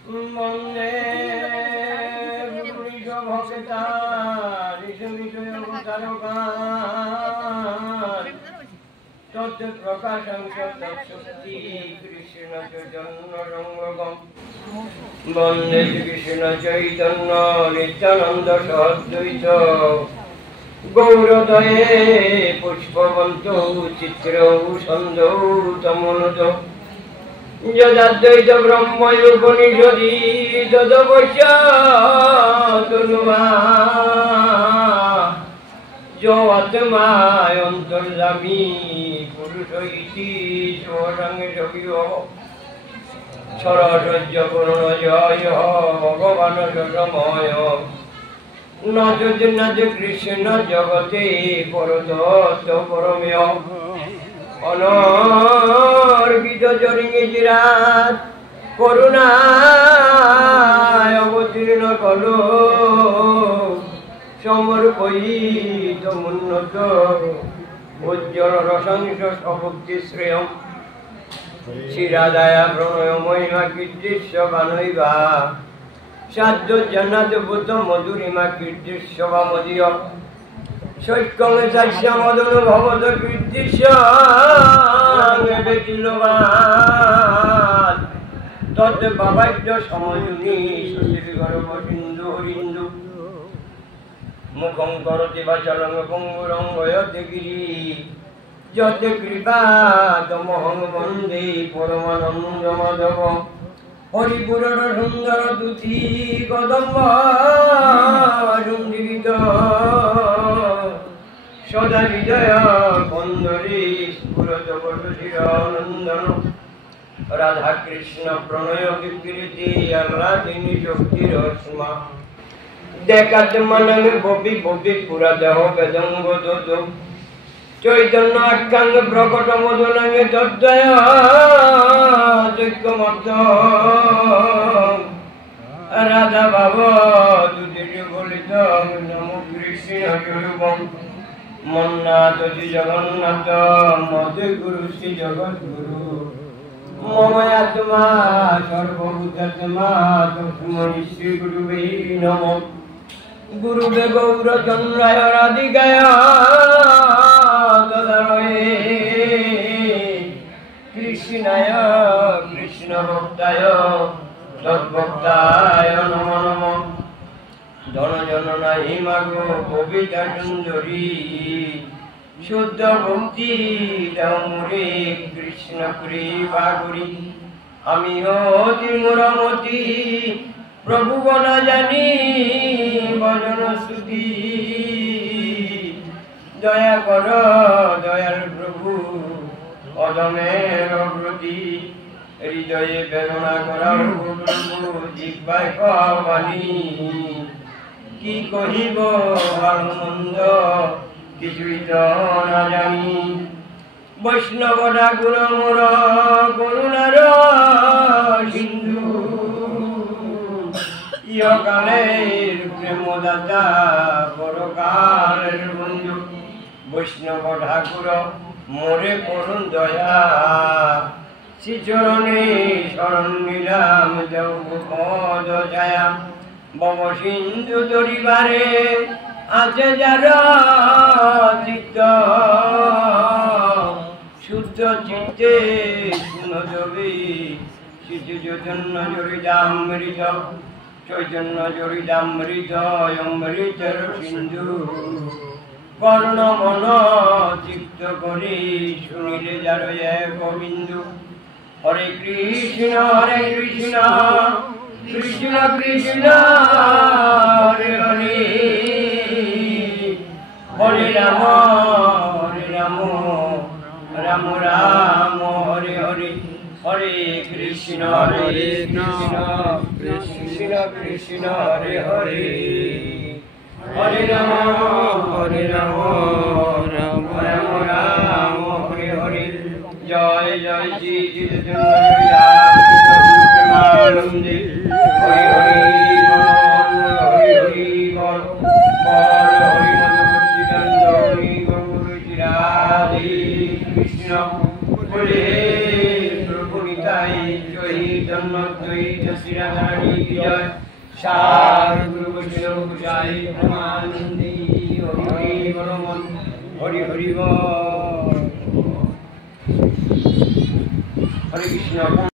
বন্দে পুরুষ ভক্তা তৎ প্রকাশং তৎশক্তি কৃষ্ণ চৈতন্য রঙ্গম বন্দে কৃষ্ণ চৈতন্য নিত্যানন্দ সদ্বৈত গৌরদয়ে পুষ্পবন্ত চিত্রৌ সন্দৌ তমনুত যদাদ্বৈত ব্রহ্মোপনিষদি তদবশ্যনুমা যো আত্মায় অন্তর্যামী পুরুষ ইতি স্বসঙ্গে সবিও সরসজ্জ পূর্ণ জয় ভগবান সময় নজ কৃষ্ণ জগতে পরদত্ত পরমেয় অনর্বিত জরিঙ্গিরাত করুণায় অবতীর্ণ কলো সমর্পয়িত মুন্নত উজ্জ্বল রসংস সভক্তি শ্রেয় শিরাদায়া প্রণয় মহিমা কীর্তিস্য বানৈবা সাধ্য জান্নাত ভূত মধুরিমা কীর্তিস্য বা মদীয় শৈকমে চাষ্য মদন ভবত কীর্তিস্য বেটিলবাদ তৎ বাবাজ্য সমজুনি সুশীল গর্ভ সিন্ধু হরিন্দু মুখং করতি বাচলং পঙ্গুরং গয়তে গিরি যতে কৃপা তমহং বন্দে পরমানন্দ মাধব হরিপুরর সুন্দর দুতি কদম্ব সঞ্জীবিত সদা হৃদয় কন্দরে স্ফুরত বসুশিরনন্দন রাধা কৃষ্ণ প্রণয় বিকৃতি আহ্লাদিনী শক্তির স্মা দেখাত মানং বপি বপি পুরা দেহ বেদঙ্গ দোদ চৈতন্য আখ্যাঙ্গ প্রকট মদনাঙ্গ তদ্দয় চৈক্যমত রাধা ভাব দুদিন বলিত নম কৃষ্ণ স্বরূপম মন্নাথ শ্রী জগন্নাথ মধু গুরু শ্রী জগদ্গুরু মম আত্মা সর্বভূতাত্মা তস্मै শ্রী গুরুবে নমঃ গুরুদেব গৌরচন্দ্রায় রাধিকায় দদারয়ে কৃষ্ণায় কৃষ্ণ ভক্তায় তদ্ভক্তায় নমো নমঃ ধন জননা হিমাগো কবিতা সুন্দরী শুদ্ধ ভক্তি দাও মোরে কৃষ্ণ কৃপা করি আমি অতি মোরমতি প্রভু বনা জানি ভজন শ্রুতি দয়া কর দয়াল প্রভু অদমের অগ্রতি হৃদয়ে বেদনা করাও প্রভু জিহ্বায় বাণী কি কহিব ভালো মন্দ কিছুই তো না জানি বৈষ্ণব ঠাকুর মোর করুণার সিন্ধু ইহকালের প্রেমদাতা পরকালের বন্ধু বৈষ্ণব ঠাকুর মোরে করুণ দয়া শ্রীচরণে শরণ নিলাম দেও পদ ছায়া ভব সিন্ধু তরিবারে আছে যার চিত্ত শুদ্ধ চিত্তে শুনবি শিশু চৈতন্য জড়িতামৃত চৈতন্য জড়িতামৃত অমৃতের সিন্ধু কর্ণ মন চিত্ত করি শুনিলে যার এক বিন্দু হরে কৃষ্ণ কৃষ্ণ কৃষ্ণ হরে হরে হরে রাম রাম রাম হরে হরে হরে কৃষ্ণ কৃষ্ণ কৃষ্ণ হরে হরে হরে রাম রাম রাম হরে হরে জয় জয় শ্রী প্রেমানন্দে হরি হরি হরি হরি বল হরি রাধে কৃষ্ণ বলে প্রভু নিতাই চৈতন্য অদ্বৈত শ্রী রাধারানী কি জয়। সার গুরু বৈষ্ণব গোসাই প্রেমানন্দী হরি হরি বল হরি হরি বল। হরে কৃষ্ণ।